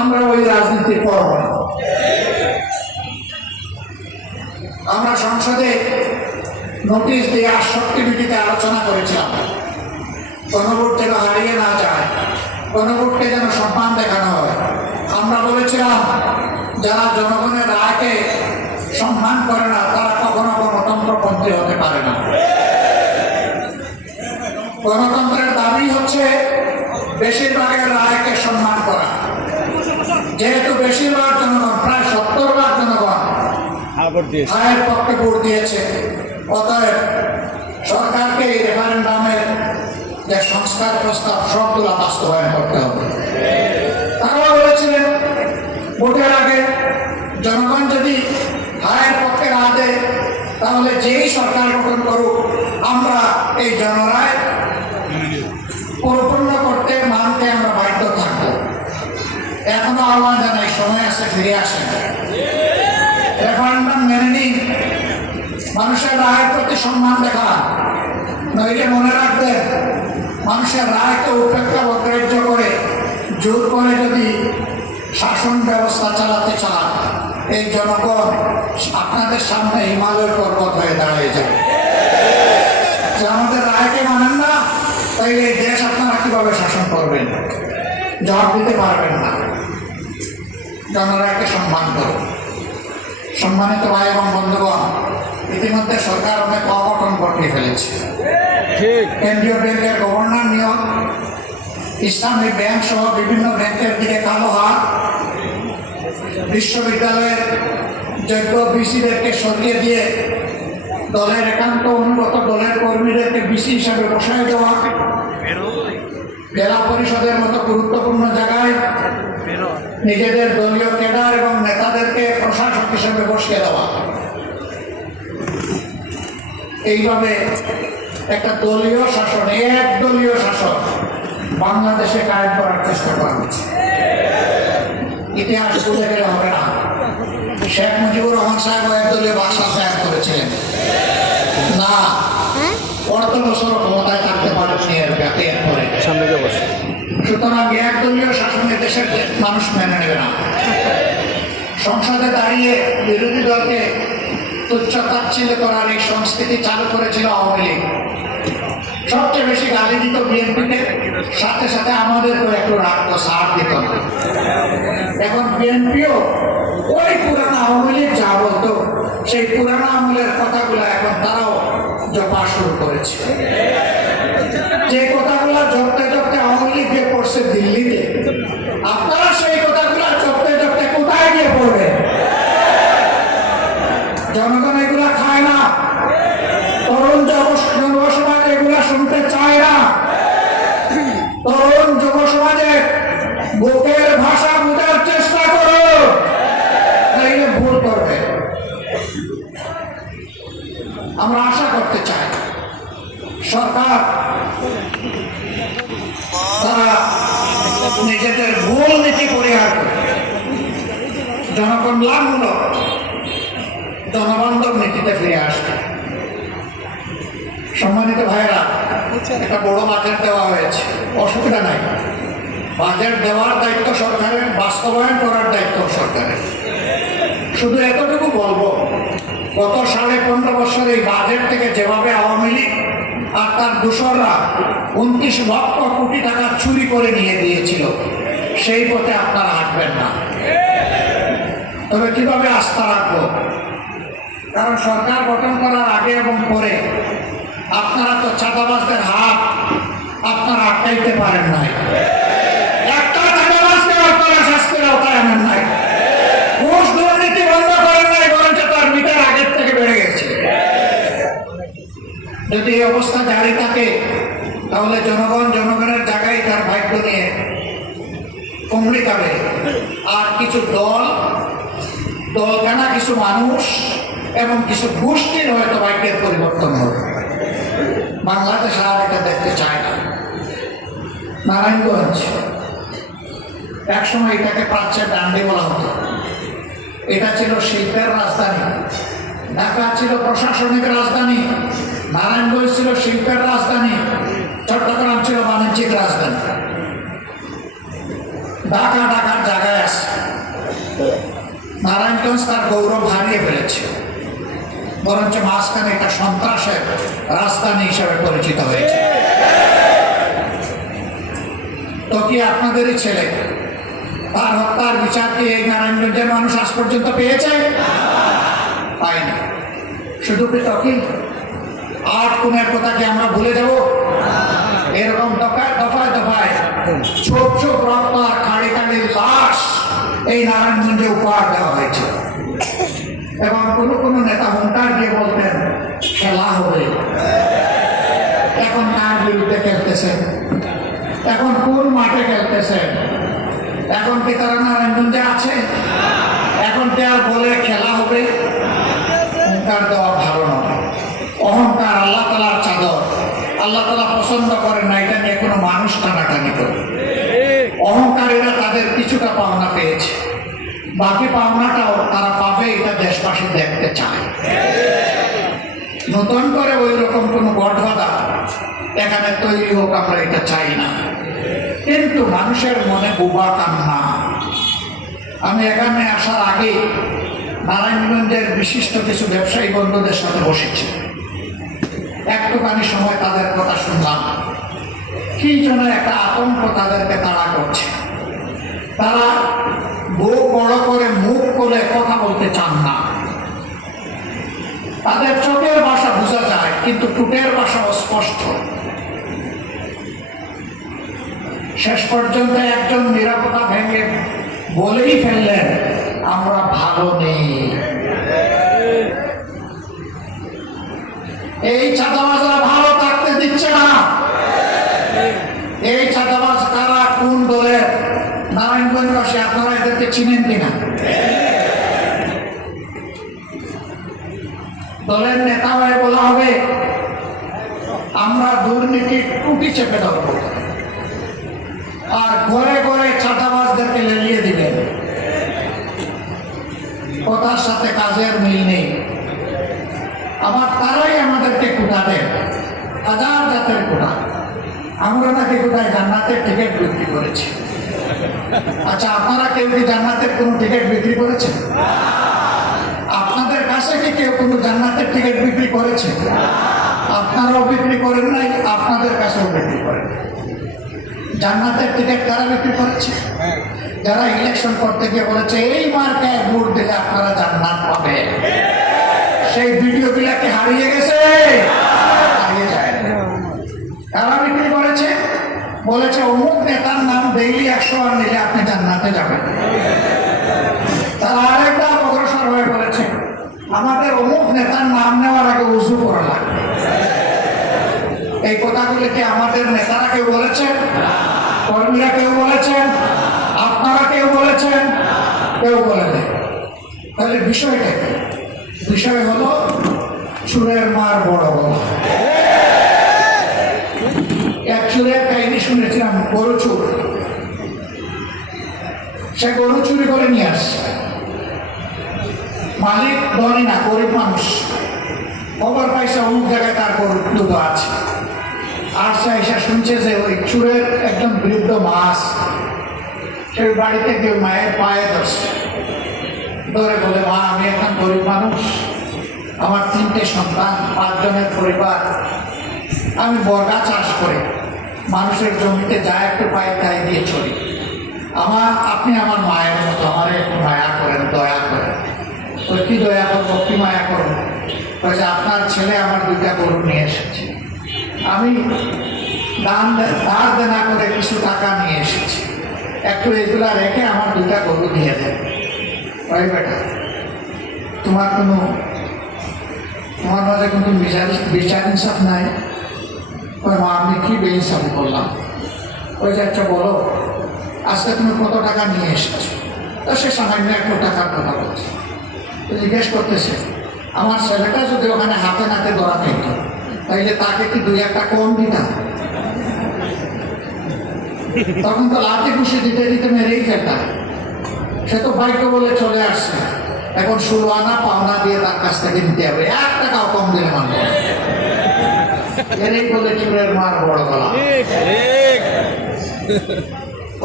আমরা ওই রাজনীতি করব না। আমরা সংসদে নোটিশ দিয়ে 68 মিনিটে আলোচনা করেছিলাম, গণভোট যেন হারিয়ে না যায়, গণভোটকে যেন সম্মান দেখানো হয়। আমরা বলেছিলাম যারা জনগণের রায়কে সম্মান করে না তারা কখনো গণতন্ত্রপন্থী হতে পারে না। গণতন্ত্রের দাবি হচ্ছে বেশিরভাগের রায়কে সম্মান করা। যেহেতু বেশিরভাগ জনগণ, প্রায় 70% জনগণ রায়ের পক্ষে ভোট দিয়েছে, অতএব সরকারকে এই রেফারেন্ডামের যে সংস্কার প্রস্তাব সবগুলো বাস্তবায়ন করতে হবে। তারাও বলেছিলেন ভোটের আগে জনগণ যদি রায়ের পক্ষে রায় দেয় তাহলে যেই সরকার গঠন করুক আমরা এই জনরায় পরিপূর্ণ করতে মানতে আমরা বাধ্য থাকব। এখনো আহ্বান জানাই, সময় আছে, ফিরে আসেন, রেফারেন্ডাম মেনে নিন, মানুষের রায়ের প্রতি সম্মান দেখান। নইলে মনে রাখবেন, মানুষের রায়কে উপেক্ষা অগ্রাহ্য করে জোর করে যদি শাসন ব্যবস্থা চালাতে চান এই জনগণ আপনাদের সামনে হিমালয় পর্বত হয়ে দাঁড়িয়ে যাবে। যে আমাদের রায়কে মানেন না তাইলে এই দেশ আপনারা কিভাবে শাসন করবেন, জবাব দিতে পারবেন না। জনরায়কে সম্মান করুন। সম্মানিত ভাই এবং বন্ধুগণ, ইতিমধ্যে সরকার অনেক অঘটন ঘটিয়ে ফেলেছে। কেন্দ্রীয় ব্যাংকের গভর্নর নিয়োগ, ইসলামী ব্যাংক সহ বিভিন্ন ব্যাংকের দিকে কালো হাত, বিশ্ববিদ্যালয়ের যোগ্য বিসিদেরকে সরিয়ে দিয়ে দলের একান্ত অনুগত দলের কর্মীদেরকে বিসি হিসাবে বসায় দেওয়া, জেলা পরিষদের মতো গুরুত্বপূর্ণ জায়গায় নিজেদের দলীয় ক্যাডার এবং নেতাদেরকে প্রশাসক হিসেবে বসিয়ে দেওয়া, এইভাবে একটা দলীয় শাসন, একদলীয় শাসন বাংলাদেশে কায়েম করার চেষ্টা করা হচ্ছে। ইতিহাস ভুলে গেলে হবে না। শেখ মুজিবুর রহমান সাহেব একদলীয় বাদশাহ ত্যাগ করেছিলেন না, অর্ধ বছর ক্ষমতায় থাকতে পারেননি এরপরে। সুতরাং একদলীয় শাসনে দেশের মানুষ মেনে নেবে না। সংসদে দাঁড়িয়ে বিরোধী দলকে তুচ্ছ-তাচ্ছিল্য করার এই সংস্কৃতি চালু করেছিল আওয়ামী লীগ। সবচেয়ে বেশি গালি দিত বিএনপিকে, সাথে সাথে আমাদেরকেও একটু রাখতো, সার দিত। এখন বিএনপিও ওই পুরানো আওয়ামী লীগ যা বলতো সেই পুরানো আমলের কথাগুলো এখন তারাও জপা শুরু করেছে। যে কথাগুলো জপতে জপতে আওয়ামী লীগ গিয়ে পড়ছে দিল্লিতে, আপনারা সেই কথাগুলো জপতে জপতে কোথায় গিয়ে পড়বেন? জনগণ এগুলা খায় না, তরুণ যুব সমাজ এগুলা শুনতে চায় না। তরুণ যুব সমাজের বুকের ভাষা বোঝার চেষ্টা করো, তাইলে ভুল করবে। আমরা আশা করতে চাই সরকার তারা নিজেদের ভুল নীতি পরিহার করে জনকল্যাণমূলক জনবান্ধব নীতিতে ফিরে আসবে। সম্মানিত ভাইয়েরা, একটা বড় বাজেট দেওয়া হয়েছে, অসুবিধা নাই। বাজেট দেওয়ার দায়িত্ব সরকারের, বাস্তবায়ন করার দায়িত্ব সরকারের। শুধু এতটুকু বলবো, গত 15.5 বছর এই বাজেট থেকে যেভাবে আওয়ামী লীগ আর তার দূষররা 29 লক্ষ কোটি টাকা চুরি করে নিয়ে দিয়েছিল, সেই পথে আপনারা হাঁটবেন না। তবে কিভাবে আস্থা রাখবো? কারণ সরকার গঠন করার আগে এবং পরে আপনারা তো চাঁদাবাজদের হাত আপনারা আটকাইতে পারেন নাই। একটা চাঁদাবাজকে আপনারা শাস্তির আওতায় আনেন নাই। ঘুষ দুর্নীতি বন্ধ করেন নাই, বরঞ্চ তার মিটার আগের থেকে বেড়ে গেছে। যদি এই অবস্থা জারি থাকে তাহলে জনগণের জায়গায় তার ভাগ্য নিয়ে কুমড়ি খাবে। আর কিছু দলখানা, কিছু মানুষ এবং কিছু গোষ্ঠীর হয়তো ভাগ্যের পরিবর্তন হবে। বাংলাদেশ আর এটা দেখতে চায় না। নারায়ণগঞ্জ একসময় এটাকে প্রাচ্যের ডান্ডি বলা হতো। এটা ছিল শিল্পের রাজধানী, ঢাকা ছিল প্রশাসনিক রাজধানী, নারায়ণগঞ্জ ছিল শিল্পের রাজধানী, চট্টগ্রাম ছিল বাণিজ্যিক রাজধানী। ঢাকার জায়গায় আছে। নারায়ণগঞ্জ তার গৌরব হারিয়ে ফেলেছে, বরঞ্চ মাঝখানে একটা সন্ত্রাসের রাজধানী হিসেবে পরিচিত হয়েছে। তো কি আপনাদেরই ছেলে, তার হত্যার বিচার কি এই নারায়ণগঞ্জের মানুষ আজ পর্যন্ত পেয়েছে? পায়নি। শুধু কি তখন 8 খুনের কথা কি আমরা ভুলে যাব? এরকম দফায় দফায় দফায় ছোট ছোট রক্ত আর খাড়ি খাড়ির লাশ এই নারায়ণগঞ্জে উপহার দেওয়া হয়েছে। এবং কোনো কোনো নেতা হুঙ্কার দিয়ে বলতেন খেলা হবে। এখন কার বিরুদ্ধে খেলতেছেন? এখন কোন মাঠে খেলতেছেন? এখন কি তারা নারায়ণগঞ্জে আছে? এখন কি আর বলে খেলা হবে? হুঙ্কার দেওয়া ভালো নয়। অহংকার আল্লাহ তাআলার চাদর, আল্লাহ তাআলা পছন্দ করেন না এটা নিয়ে কোনো মানুষ টানাটানি করে। অহংকারীরা তাদের কিছুটা পাওনা পেয়েছে, বাকি পাওনাটাও তারা পাবে, এটা দেশবাসী দেখতে চায়। নতুন করে ওই রকম কোনো গডবাধা এখানে তৈরি হোক, আমরা এটা চাই না। কিন্তু মানুষের মনে বুবা কান্না। আমি এখানে আসার আগে নারায়ণগঞ্জের বিশিষ্ট কিছু ব্যবসায়ী বন্ধুদের সাথে বসেছি, একটুখানি সময় তাদের কথা শুনলাম। কি জন্য একটা আতঙ্ক তাদেরকে তাড়া করছে। তারা বুক বড় করে মুখ করে কথা বলতে চান না। তাদের চোখের ভাষা বোঝা যায়, কিন্তু টুটের ভাষা অস্পষ্ট। শেষ পর্যন্ত একজন নিরাপত্তা ভেঙে বলেই ফেললেন, আমরা ভালো নেই। এই চাঁদাবাজরা ভালো থাকতে দিচ্ছে না। এই চাঁদাবাজ কারা, কোন দলের? নারায়ণগঞ্জবাসী আপনারা এদেরকে চিনেন কিনা? দলের নেতা হয়ে বলা হবে আমরা দুর্নীতির টুটি চেপে ধরব, আর ঘরে ঘরে চাঁদাবাজদেরকে লেলিয়ে দিবেন। কথার সাথে কাজের মিল নেই। আবার তারাই আমাদেরকে কোটা দেন, হাজার জাতের কোটা। আমরা নাকি কোথায় জান্নাতের টিকিট বিক্রি করেছি। আচ্ছা, আপনারা কেউ কি জান্নাতের কোনো টিকিট বিক্রি করেছেন? আপনাদের কাছে কি কেউ কোনো জান্নাতের টিকিট বিক্রি করেছে? আপনারাও বিক্রি করেন নাই, আপনাদের কাছেও বিক্রি করেন। জান্নাতের টিকিট কারা বিক্রি করেছে? যারা ইলেকশন করতে গিয়ে বলেছে এই মার্কায় ভোট দিলে আপনারা জান্নাত পাবে। সেই ভিডিওগুলাকে হারিয়ে গেছে, হারিয়ে যায়। কারা বিক্রি করেছে? বলেছে অমুক নেতার নাম ডেইলি 100 আর নিলে আপনি জান্নাতে যাবেন। তারা আরেকটা অগ্রসর হয়ে বলেছে আমাদের অমুক নেতার নাম নেওয়ার আগে উজু করা লাগবে। এই কথাগুলি কি আমাদের নেতারা কেউ বলেছেন? কর্মীরা কেউ বলেছেন? আপনারা কেউ বলেছেন? কেউ বলে দেয়। তাহলে বিষয়টা কি? বিষয় হলো চুরের মার বড় গলা। এক চুরের কাহিনী শুনেছিলাম, গরু চুর। সে গরু চুরি করে নিয়ে আসছে। মালিক ধনী না, গরিব মানুষ। খবর পাইছে অমুক জায়গায় তার গরু দুধ আছে। আর সে শুনছে যে ওই চুরের একজন বৃদ্ধ মাছ সে বাড়িতে কেউ মায়ের পায়ে ধরছে, ধরে বলে মা আমি এখন গরিব মানুষ, আমার 3টে সন্তান, 5 জনের পরিবার, আমি বর্গা চাষ করি, মানুষের জমিতে যা একটু পাই তাই দিয়ে চলি। আপনি আমার মায়ের মতো, আমার একটু মায়া করেন, দয়া করেন। ওই কি দয়া করবো, কি মায়া করবো? বলছে আপনার ছেলে আমার 2টা গরু নিয়ে এসেছে, আমি ধার দেনা করে কিছু টাকা নিয়ে এসেছি, একটু এগুলা রেখে আমার 2টা গরু দিয়ে দেন। ওই বেটা তোমার মাঝে কিন্তু বিচার ইনসাফ নাই। ওই মা আমি কি বেইনসাফি করলাম? ওই যে একটা বলো আজকে তুমি কত টাকা নিয়ে এসেছো? তো সে সামান্য একটু টাকার কথা বলছে। তো জিজ্ঞেস করতেছে আমার ছেলেটা যদি ওখানে হাতে নাতে ধরা পেত তাইলে তাকে কি 2-1টা কম দিতাম? তখন তো লাঠি খুশি দিতে দিতে মেরেই ফেলতাম। সে তো ভাগ্য বলে চলে আসছে, এখন 16 আনা পাওনা দিয়ে তার কাছ থেকে নিতে হবে, 1 টাকাও কম দিলে মানব। এরই বলে চুরের মার বড় গলা।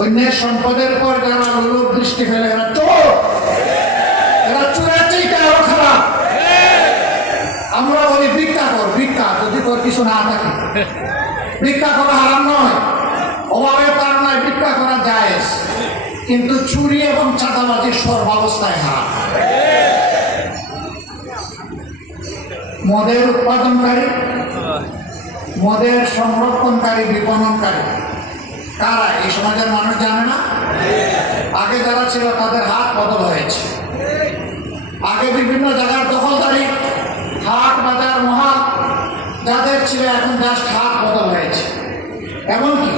অন্যের সম্পদের পর যারা লোক দৃষ্টি ফেলে এরা চোর, কিছু না থাকে। ভিক্ষা করা হারাম নয়, অভাবের কারণে ভিক্ষা করা জায়েজ, কিন্তু চুরি এবং চাঁদাবাজির সর্বাবস্থায় হারাম। মদের উৎপাদনকারী, মদের সংরক্ষণকারী, বিপণনকারী কারা এই সমাজের মানুষ জানে না। আগে যারা ছিল তাদের হাত বদল হয়েছে। আগে বিভিন্ন জায়গার দখলদারি, হাট বাজার মহাল যাদের ছিল, এখন জাস্ট হাত বদল হয়েছে। এমনকি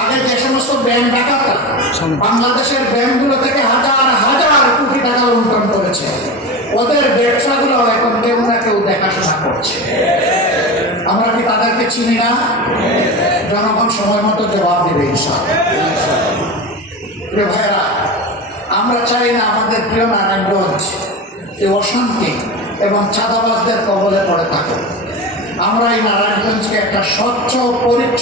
আগে যে সমস্ত ব্যাংক ডাকাতরা বাংলাদেশের ব্যাংকগুলো থেকে হাজার হাজার কোটি টাকা লুণ্ঠন করেছে, ওদের ব্যবসাগুলো এখন কেউ না কেউ দেখাশোনা করছে। আমরা কি তাদেরকে চিনি না? জনগণ সময় মতো জবাব দেবে ইনশাআল্লাহ। প্রিয় ভাইরা, আমরা চাই না আমাদের প্রিয় নারায়ণগঞ্জ এই অশান্তি এবং চাঁদাবাজদের কবলে পড়ে থাকে। আমরা এই নারায়ণগঞ্জকে একটা স্বচ্ছ পরিচ্ছন্ন